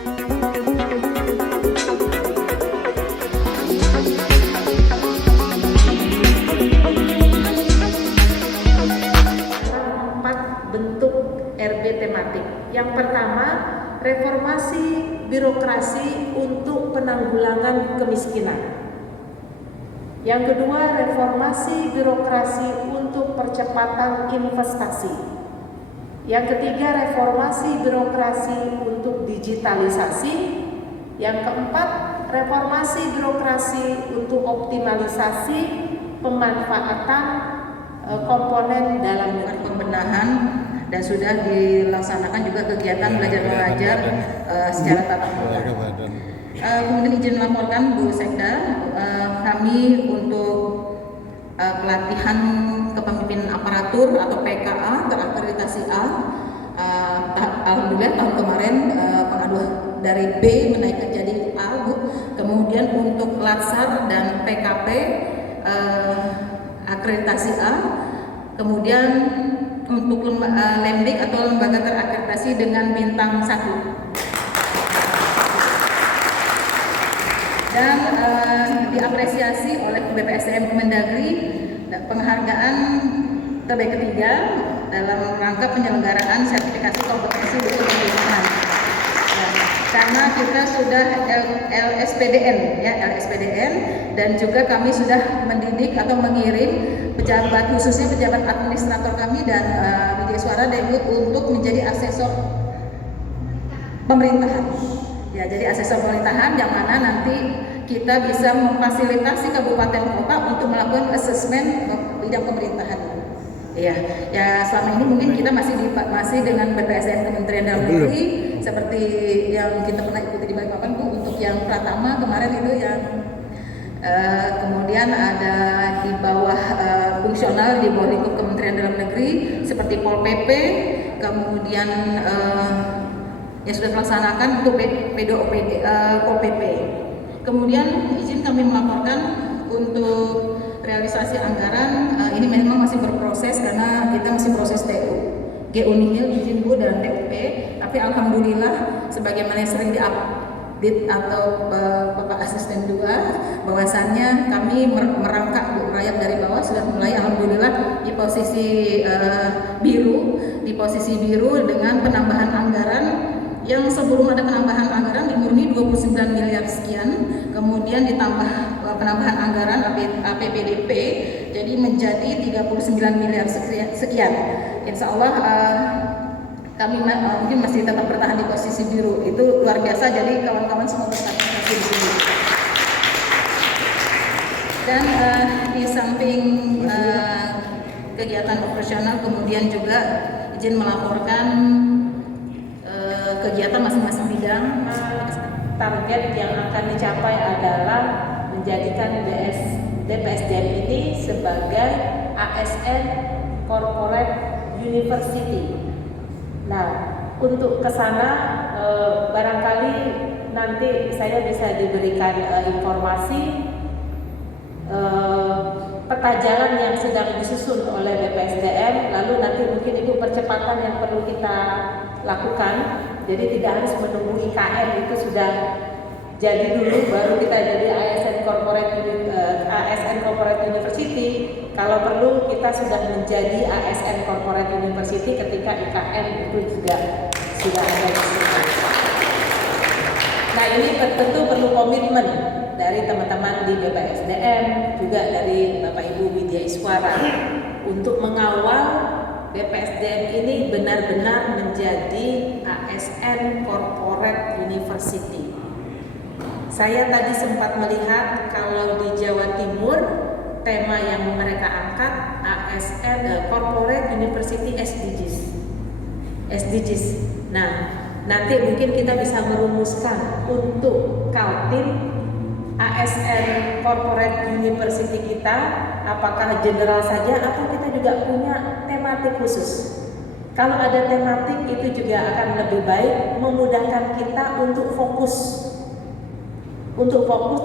Bentuk RB tematik. Yang pertama, reformasi birokrasi untuk penanggulangan kemiskinan. Yang kedua, reformasi birokrasi untuk percepatan investasi. Yang ketiga, reformasi birokrasi untuk digitalisasi. Yang keempat, reformasi birokrasi untuk optimalisasi pemanfaatan komponen dalam pembenahan, dan sudah dilaksanakan juga kegiatan belajar mengajar secara tatap muka. Kemudian izin melaporkan Bu Sekda, kami untuk pelatihan kepemimpinan aparatur atau PKA terakreditasi A, alhamdulillah tahun kemarin pengaduan dari B menaikkan jadi A, Bu. Kemudian untuk Latsar dan PKP akreditasi A. Kemudian untuk Lemdik atau lembaga terakreditasi dengan bintang 1. Dan diapresiasi oleh BPSDM Kemendagri penghargaan terbaik ketiga dalam rangka penyelenggaraan sertifikasi kompetensi untuk pemerintahan. Karena kita sudah LSPDN ya, LSPDN, dan juga kami sudah mendidik atau mengirim pejabat, khususnya pejabat administrator kami dan Widya Suara Debut untuk menjadi asesor pemerintahan. Ya, jadi asesor pemerintahan yang mana nanti kita bisa memfasilitasi kabupaten kota untuk melakukan asesmen bidang pemerintahan. Iya, ya selama ini mungkin kita masih dengan BPSDM Kementerian Dalam Negeri seperti yang kita pernah ikuti di Balikpapan, Bu, untuk yang Pratama kemarin itu yang kemudian ada di bawah fungsional di bawah lingkup Kementerian Dalam Negeri seperti Pol PP, kemudian yang sudah dilaksanakan untuk PDOPD, Pol PP. Kemudian izin kami melaporkan untuk realisasi anggaran, ini memang masih berproses karena kita masih proses TU, GU nihil, izin Bu, dan TUP. Tapi alhamdulillah sebagaimana yang sering diupdate atau Bapak Asisten 2, bahwasannya kami merangkak, Bu, merayap dari bawah, sudah mulai alhamdulillah di posisi biru dengan penambahan anggaran yang sebelum ada penambahan anggaran dimurni 29 miliar sekian, kemudian ditambah penambahan anggaran APBDP jadi menjadi 39 miliar sekian. Insya Allah kami mungkin masih tetap bertahan di posisi biru, itu luar biasa. Jadi kawan-kawan semua berterima kasih di sini. Dan di samping kegiatan operasional, kemudian juga izin melaporkan kegiatan masing-masing bidang. Target yang akan dicapai adalah menjadikan BPSDM ini sebagai ASN Corporate University. Nah, untuk kesana barangkali nanti saya bisa diberikan informasi peta jalan yang sedang disusun oleh BPSDM, lalu nanti mungkin itu percepatan yang perlu kita lakukan. Jadi tidak harus menunggu IKN itu sudah jadi dulu baru kita jadi ASN Corporate University. Kalau perlu kita sudah menjadi ASN Corporate University ketika IKN itu juga sudah ada di sini. Nah, ini tentu perlu komitmen dari teman-teman di BPSDM, juga dari Bapak Ibu Widya Iswara untuk mengawal BPSDM ini benar-benar menjadi ASN Corporate University. Saya tadi sempat melihat kalau di Jawa Timur tema yang mereka angkat ASN Corporate University SDGs. Nah, nanti mungkin kita bisa merumuskan untuk Kaltim ASN Corporate University kita, apakah general saja atau kita juga punya tematik khusus. Kalau ada tematik itu juga akan lebih baik, memudahkan kita untuk fokus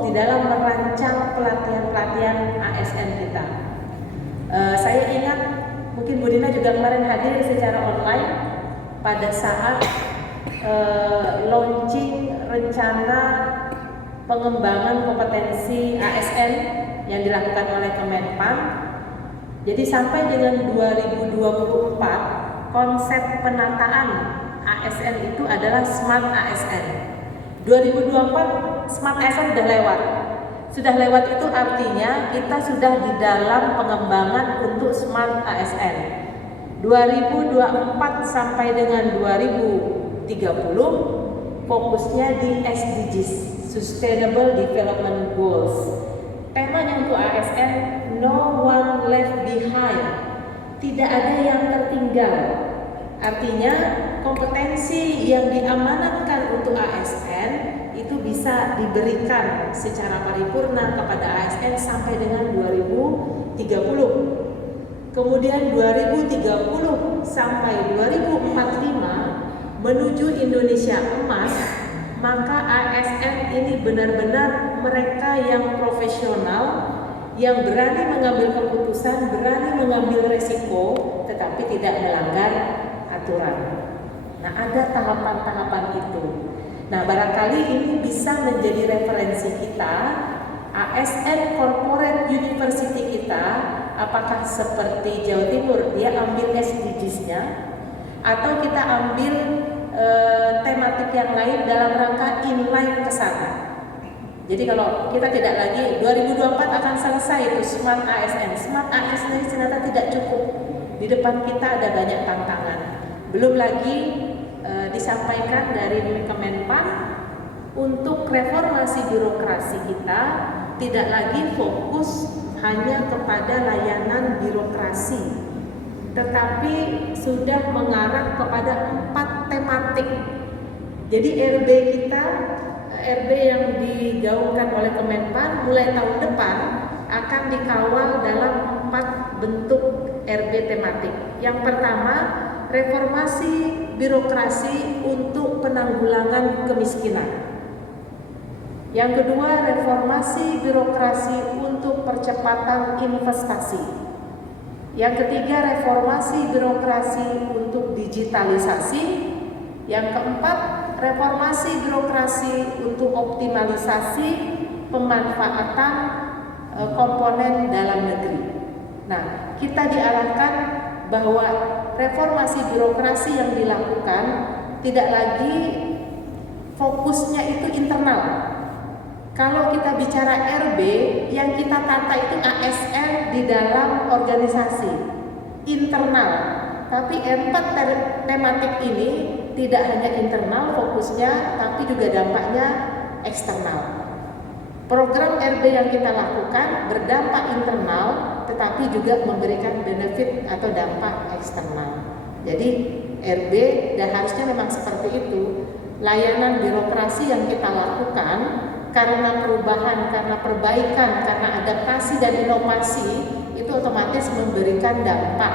di dalam merancang pelatihan-pelatihan ASN kita. Saya ingat mungkin Bu Dina juga kemarin hadir secara online pada saat launching rencana pengembangan kompetensi ASN yang dilakukan oleh Kemenpan. Jadi sampai dengan 2024 konsep penataan ASN itu adalah Smart ASN. 2024 Smart ASN sudah lewat. Sudah lewat itu artinya kita sudah di dalam pengembangan untuk Smart ASN. 2024 sampai dengan 2030 fokusnya di SDGs, Sustainable Development Goals. Temanya untuk ASN, no one left behind. Tidak ada yang tertinggal. Artinya kompetensi yang diamanatkan untuk ASN itu bisa diberikan secara paripurna kepada ASN sampai dengan 2030. Kemudian 2030 sampai 2045 menuju Indonesia Emas, maka ASN ini benar-benar mereka yang profesional, yang berani mengambil keputusan, berani mengambil resiko, tetapi tidak melanggar aturan. Nah, ada tahapan-tahapan itu. Nah, barangkali ini bisa menjadi referensi kita, ASN Corporate University kita, apakah seperti Jawa Timur, dia ambil SDGs-nya, atau kita ambil tematik yang lain dalam rangka inline ke sana. Jadi kalau kita tidak lagi 2024 akan selesai itu Smart ASN. Smart ASN ini ternyata tidak cukup. Di depan kita ada banyak tantangan. Belum lagi disampaikan dari Kemenpan untuk reformasi birokrasi kita tidak lagi fokus hanya kepada layanan birokrasi, tetapi sudah mengarah kepada 4 tematik. Jadi RB kita, RB yang digaungkan oleh Kemenpan mulai tahun depan akan dikawal dalam 4 bentuk RB tematik. Yang pertama, reformasi birokrasi untuk penanggulangan kemiskinan. Yang kedua, reformasi birokrasi untuk percepatan investasi. Yang ketiga, reformasi birokrasi untuk digitalisasi. Yang keempat, reformasi birokrasi untuk optimalisasi pemanfaatan komponen dalam negeri. Nah, kita diarahkan bahwa reformasi birokrasi yang dilakukan tidak lagi fokusnya itu internal. Kalau kita bicara RB, yang kita tata itu ASN di dalam organisasi internal. Tapi 4 tematik ini tidak hanya internal fokusnya, tapi juga dampaknya eksternal. Program RB yang kita lakukan berdampak internal, tetapi juga memberikan benefit atau dampak eksternal. Jadi RB dan harusnya memang seperti itu. Layanan birokrasi yang kita lakukan karena perubahan, karena perbaikan, karena adaptasi dan inovasi itu otomatis memberikan dampak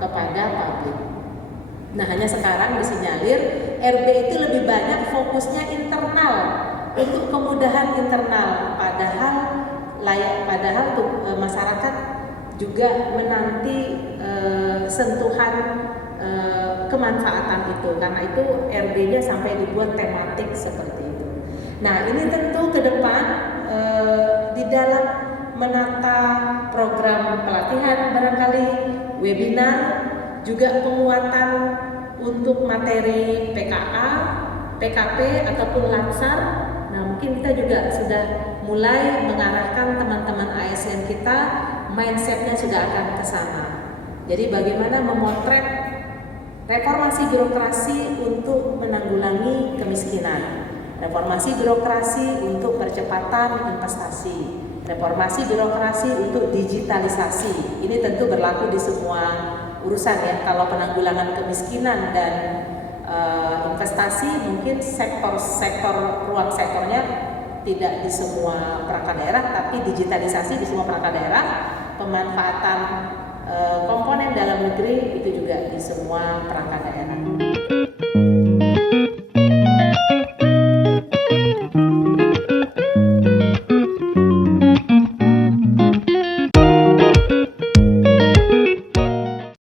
kepada publik. Nah, hanya sekarang disinyalir RB itu lebih banyak fokusnya internal untuk kemudahan internal, padahal masyarakat juga menanti sentuhan kemanfaatan itu. Karena itu RB-nya sampai dibuat tematik seperti itu. Nah, ini tentu ke depan di dalam menata program pelatihan barangkali webinar, juga penguatan untuk materi PKA, PKP ataupun lansar. Nah, mungkin kita juga sudah mulai mengarahkan teman-teman ASN kita, mindsetnya sudah akan ke sana. Jadi bagaimana memotret reformasi birokrasi untuk menanggulangi kemiskinan, reformasi birokrasi untuk percepatan investasi, reformasi birokrasi untuk digitalisasi. Ini tentu berlaku di semua urusan ya. Kalau penanggulangan kemiskinan dan investasi mungkin ruang sektornya tidak di semua perangkat daerah, tapi digitalisasi di semua perangkat daerah, pemanfaatan komponen dalam negeri itu juga di semua perangkat daerah.